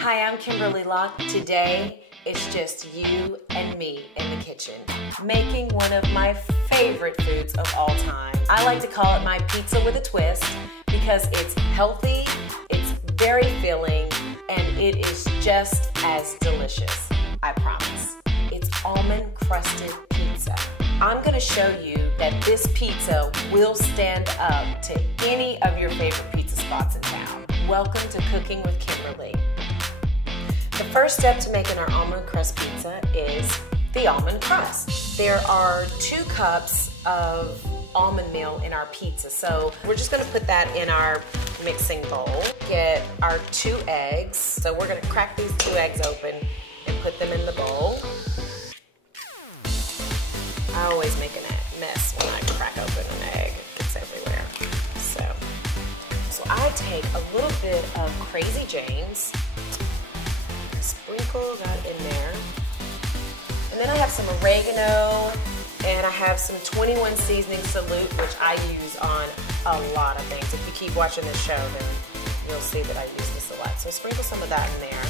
Hi, I'm Kimberley Locke. Today, it's just you and me in the kitchen, making one of my favorite foods of all time. I like to call it my pizza with a twist because it's healthy, it's very filling, and it is just as delicious, I promise. It's almond crusted pizza. I'm gonna show you that this pizza will stand up to any of your favorite pizza spots in town. Welcome to Cooking with Kimberley. The first step to making our almond crust pizza is the almond crust. There are 2 cups of almond meal in our pizza, so we're just gonna put that in our mixing bowl. Get our 2 eggs. So we're gonna crack these 2 eggs open and put them in the bowl. I always make a mess when I crack open an egg. It gets everywhere. So I take a little bit of Crazy James, sprinkle that in there, and then I have some oregano, and I have some 21 seasoning salute, which I use on a lot of things. If you keep watching this show, then you'll see that I use this a lot. So sprinkle some of that in there,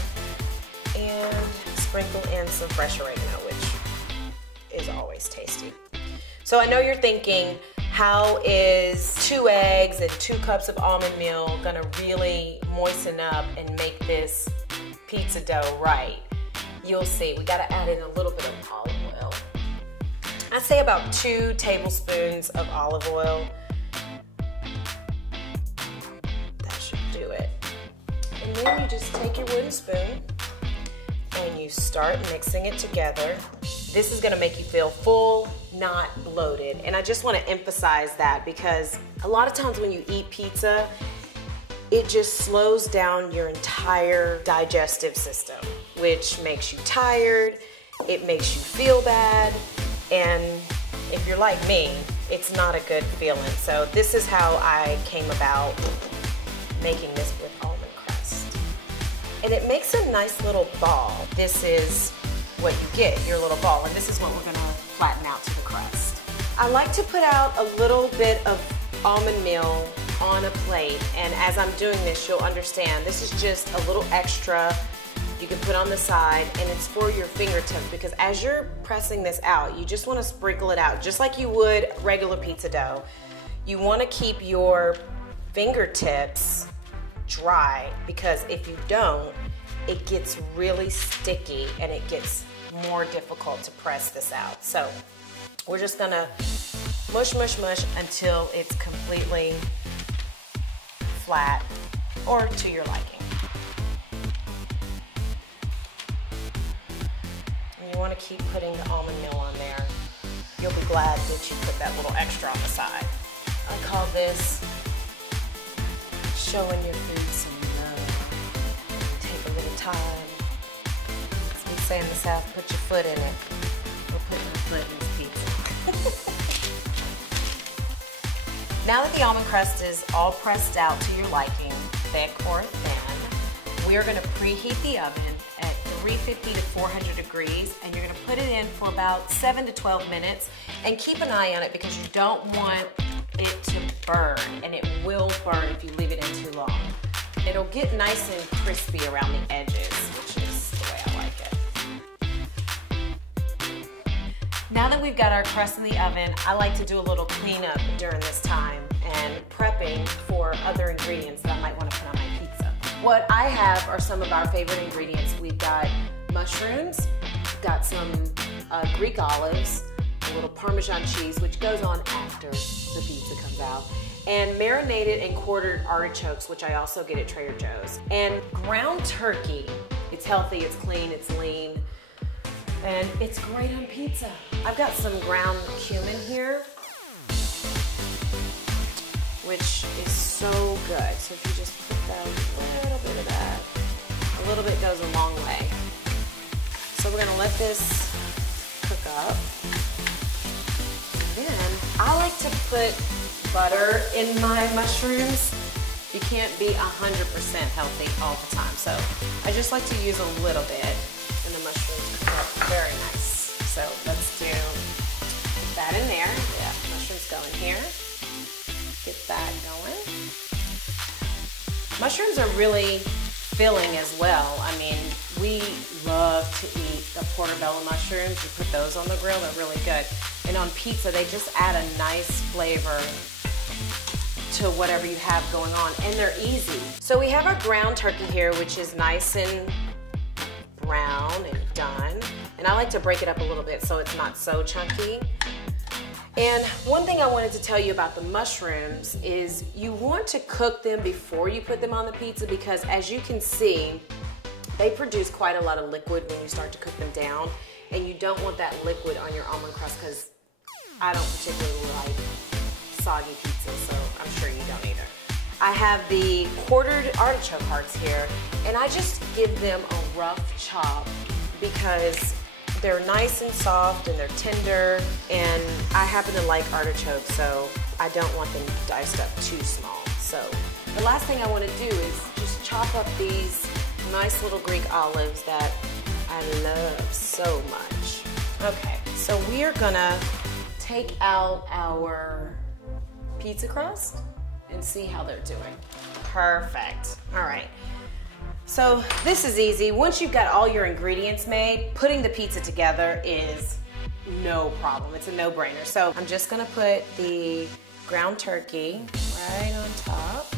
and sprinkle in some fresh oregano, which is always tasty. So I know you're thinking, how is 2 eggs and 2 cups of almond meal gonna really moisten up and make this pizza dough right? You'll see. We gotta add in a little bit of olive oil. I'd say about 2 tablespoons of olive oil. That should do it. And then you just take your wooden spoon and you start mixing it together. This is gonna make you feel full, not bloated. And I just wanna emphasize that because a lot of times when you eat pizza, it just slows down your entire digestive system, which makes you tired, it makes you feel bad, and if you're like me, it's not a good feeling. So this is how I came about making this with almond crust. And it makes a nice little ball. This is what you get, your little ball, and this is what we're gonna flatten out to the crust. I like to put out a little bit of almond meal on a plate, and as I'm doing this, you'll understand this is just a little extra you can put on the side, and it's for your fingertips because as you're pressing this out, you just want to sprinkle it out just like you would regular pizza dough. You want to keep your fingertips dry because if you don't, it gets really sticky and it gets more difficult to press this out. So we're just gonna mush, mush, mush until it's completely flat or to your liking. And you want to keep putting the almond meal on there. You'll be glad that you put that little extra on the side. I call this showing your food some love. Take a little time. As we say in the South, put your foot in it. We'll put my foot in this pizza. Now that the almond crust is all pressed out to your liking, thick or thin, we're gonna preheat the oven at 350 to 400 degrees, and you're gonna put it in for about 7 to 12 minutes, and keep an eye on it because you don't want it to burn, and it will burn if you leave it in too long. It'll get nice and crispy around the edges, which is the way I like it. Now that we've got our crust in the oven, I like to do a little cleanup during this time and prepping for other ingredients that I might want to put on my pizza. What I have are some of our favorite ingredients. We've got mushrooms, we've got some Greek olives, a little Parmesan cheese, which goes on after the pizza comes out, and marinated and quartered artichokes, which I also get at Trader Joe's, and ground turkey. It's healthy, it's clean, it's lean, and it's great on pizza. I've got some ground cumin here, which is so good. So if you just put down a little bit of that, a little bit goes a long way. So we're gonna let this cook up. And then I like to put butter in my mushrooms. You can't be 100% healthy all the time. So I just like to use a little bit, and the mushrooms cook up very nice. So let's do that in there. Yeah, mushrooms go in here. Get that going. Mushrooms are really filling as well. I mean, we love to eat the portobello mushrooms. You put those on the grill, they're really good. And on pizza, they just add a nice flavor to whatever you have going on, and they're easy. So we have our ground turkey here, which is nice and brown and done. And I like to break it up a little bit so it's not so chunky. And one thing I wanted to tell you about the mushrooms is you want to cook them before you put them on the pizza, because as you can see, they produce quite a lot of liquid when you start to cook them down, and you don't want that liquid on your almond crust, because I don't particularly like soggy pizza, so I'm sure you don't either. I have the quartered artichoke hearts here, and I just give them a rough chop because they're nice and soft and they're tender, and I happen to like artichokes, so I don't want them diced up too small. So the last thing I want to do is just chop up these nice little Greek olives that I love so much. Okay, so we are gonna take out our pizza crust and see how they're doing. Perfect. All right. So this is easy. Once you've got all your ingredients made, putting the pizza together is no problem. It's a no-brainer. So I'm just gonna put the ground turkey right on top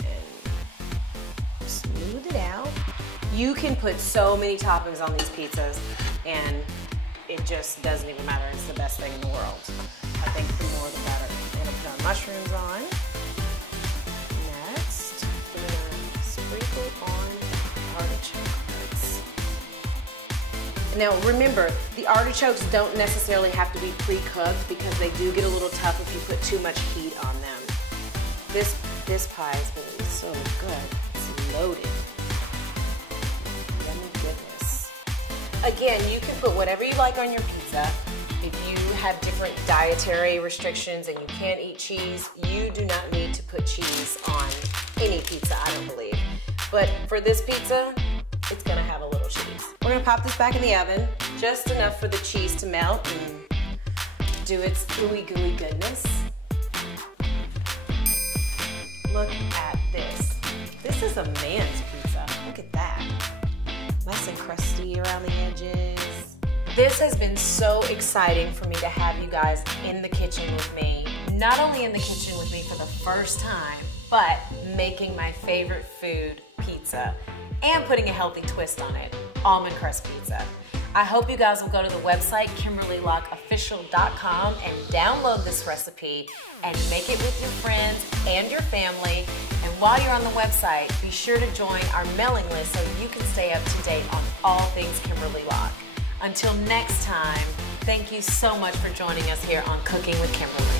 and smooth it out. You can put so many toppings on these pizzas and it just doesn't even matter. It's the best thing in the world. I think the more the better. I'm gonna put our mushrooms on. Next, I'm gonna sprinkle on artichoke hearts. Now remember, the artichokes don't necessarily have to be pre-cooked because they do get a little tough if you put too much heat on them. This pie is going to be so good. It's loaded. Yummy goodness. Again, you can put whatever you like on your pizza. If you have different dietary restrictions and you can't eat cheese, you do not need to put cheese on any pizza, I don't believe. But for this pizza, it's gonna have a little cheese. We're gonna pop this back in the oven, just enough for the cheese to melt and do its gooey gooey goodness. Look at this. This is a man's pizza. Look at that. Nice and crusty around the edges. This has been so exciting for me to have you guys in the kitchen with me. Not only in the kitchen with me for the first time, but making my favorite food, pizza, and putting a healthy twist on it, almond crust pizza. I hope you guys will go to the website, KimberleyLockeOfficial.com, and download this recipe and make it with your friends and your family. And while you're on the website, be sure to join our mailing list so you can stay up to date on all things Kimberley Locke. Until next time, thank you so much for joining us here on Cooking with Kimberley.